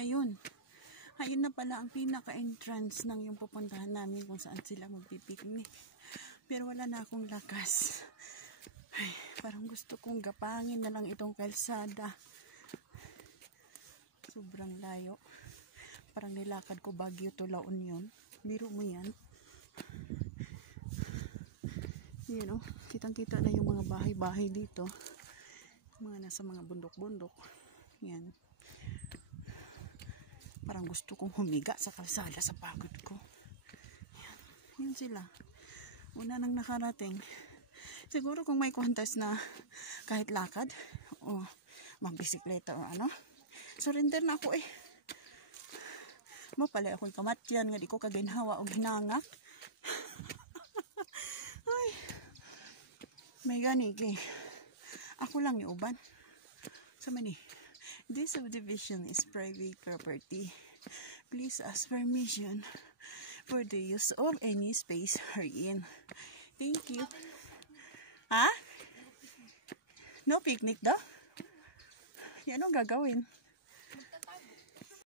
Ayun. Ayun na pala ang pinaka-entrance ng yung pupuntahan namin kung saan sila magpipiknik. Pero wala na akong lakas. Ay, parang gusto kong gapangin na lang itong kalsada. Sobrang layo. Parang nilakad ko Baguio to La Union. Biro mo yan. Yun o, kitang-kita na yung mga bahay-bahay dito. Mga nasa mga bundok-bundok. Yan. Parang gusto kong humiga sa kalsada sa pagod ko. Yan. Yun sila. Una nang nakarating. Siguro kung may contest na kahit lakad o magbisikleta o ano, surrender na ako eh. Mapalay akong kamatyan nga di ko kaginhawa o ginangak. Ay. May ganigi. Ako lang yung uban. Sa mani. This subdivision is private property. Please ask permission for the use of any space herein. Thank you. Ha? No picnic daw? Yan ang gagawin.